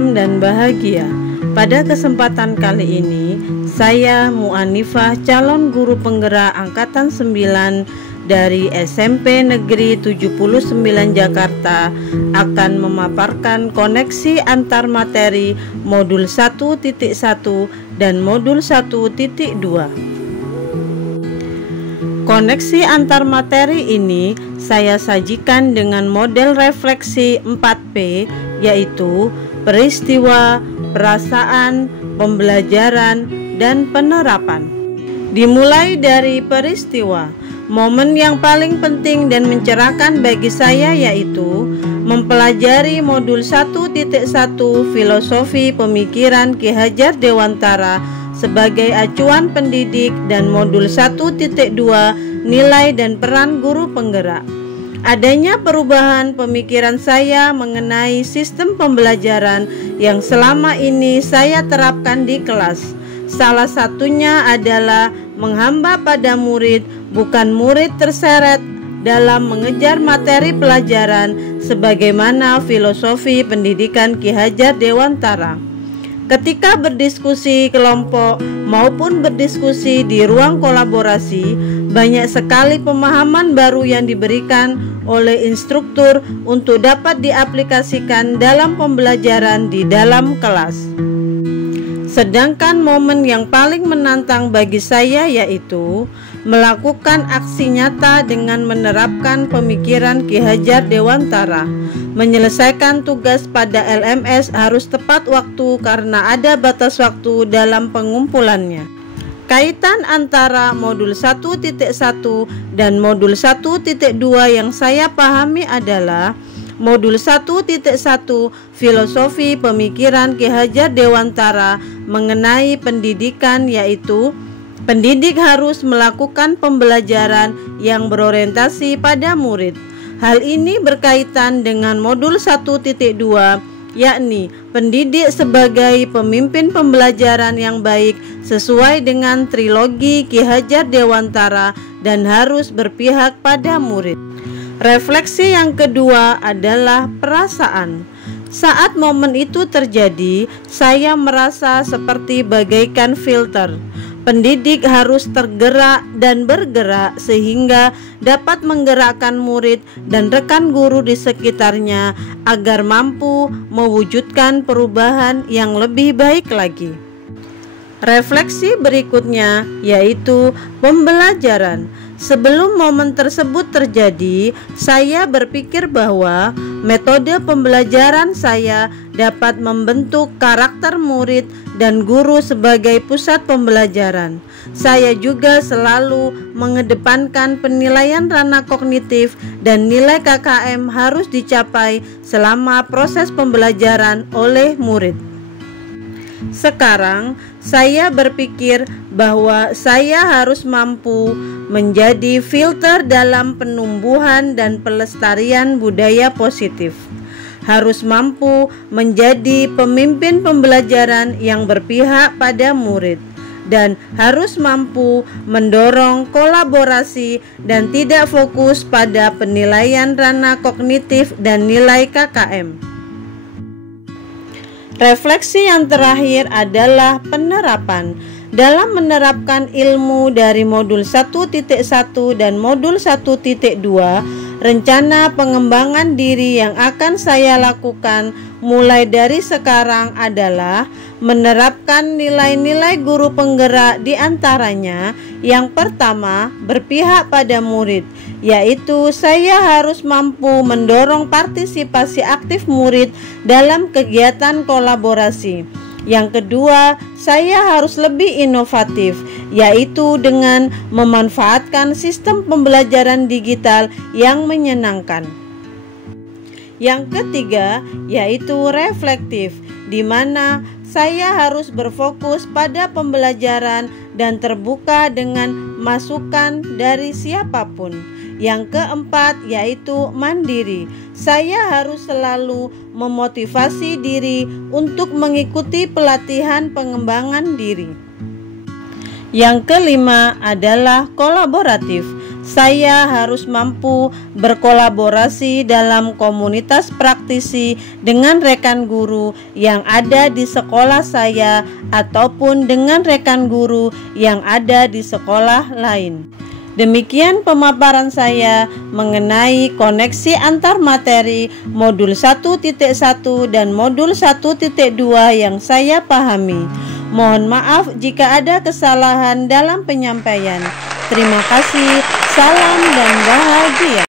tentram dan bahagia. Pada kesempatan kali ini, saya Mu'anifah, calon guru penggerak Angkatan 9 dari SMP Negeri 79 Jakarta, akan memaparkan koneksi antar materi modul 1.1 dan modul 1.2. Koneksi antar materi ini saya sajikan dengan model refleksi 4P, yaitu peristiwa, perasaan, pembelajaran, dan penerapan. Dimulai dari peristiwa, momen yang paling penting dan mencerahkan bagi saya yaitu mempelajari modul 1.1 Filosofi Pemikiran Ki Hajar Dewantara sebagai acuan pendidik dan modul 1.2 Nilai dan Peran Guru Penggerak. Adanya perubahan pemikiran saya mengenai sistem pembelajaran yang selama ini saya terapkan di kelas. Salah satunya adalah menghamba pada murid, bukan murid terseret dalam mengejar materi pelajaran sebagaimana filosofi pendidikan Ki Hajar Dewantara. Ketika berdiskusi kelompok maupun berdiskusi di ruang kolaborasi, banyak sekali pemahaman baru yang diberikan oleh instruktur untuk dapat diaplikasikan dalam pembelajaran di dalam kelas. Sedangkan momen yang paling menantang bagi saya yaitu melakukan aksi nyata dengan menerapkan pemikiran Ki Hajar Dewantara. Menyelesaikan tugas pada LMS harus tepat waktu karena ada batas waktu dalam pengumpulannya. Kaitan antara modul 1.1 dan modul 1.2 yang saya pahami adalah modul 1.1 Filosofi Pemikiran Ki Hajar Dewantara mengenai pendidikan, yaitu pendidik harus melakukan pembelajaran yang berorientasi pada murid. Hal ini berkaitan dengan modul 1.2, yakni pendidik sebagai pemimpin pembelajaran yang baik sesuai dengan trilogi Ki Hajar Dewantara dan harus berpihak pada murid. Refleksi yang kedua adalah perasaan. Saat momen itu terjadi, saya merasa seperti bagaikan filter. Pendidik harus tergerak dan bergerak sehingga dapat menggerakkan murid dan rekan guru di sekitarnya agar mampu mewujudkan perubahan yang lebih baik lagi. Refleksi berikutnya yaitu pembelajaran. Sebelum momen tersebut terjadi, saya berpikir bahwa metode pembelajaran saya dapat membentuk karakter murid dan guru sebagai pusat pembelajaran. Saya juga selalu mengedepankan penilaian ranah kognitif dan nilai KKM harus dicapai selama proses pembelajaran oleh murid. Sekarang saya berpikir bahwa saya harus mampu menjadi filter dalam penumbuhan dan pelestarian budaya positif. Harus mampu menjadi pemimpin pembelajaran yang berpihak pada murid, dan harus mampu mendorong kolaborasi dan tidak fokus pada penilaian ranah kognitif dan nilai KKM. Refleksi yang terakhir adalah penerapan. Dalam menerapkan ilmu dari modul 1.1 dan modul 1.2, rencana pengembangan diri yang akan saya lakukan mulai dari sekarang adalah menerapkan nilai-nilai guru penggerak, di antaranya yang pertama, berpihak pada murid, yaitu saya harus mampu mendorong partisipasi aktif murid dalam kegiatan kolaborasi. Yang kedua, saya harus lebih inovatif, yaitu dengan memanfaatkan sistem pembelajaran digital yang menyenangkan. Yang ketiga, yaitu reflektif, di mana saya harus berfokus pada pembelajaran dan terbuka dengan masukan dari siapapun. Yang keempat, yaitu mandiri. Saya harus selalu memotivasi diri untuk mengikuti pelatihan pengembangan diri. Yang kelima adalah kolaboratif. saya harus mampu berkolaborasi dalam komunitas praktisi dengan rekan guru yang ada di sekolah saya ataupun dengan rekan guru yang ada di sekolah lain. Demikian pemaparan saya mengenai koneksi antar materi modul 1.1 dan modul 1.2 yang saya pahami. Mohon maaf jika ada kesalahan dalam penyampaian. Terima kasih, salam dan bahagia.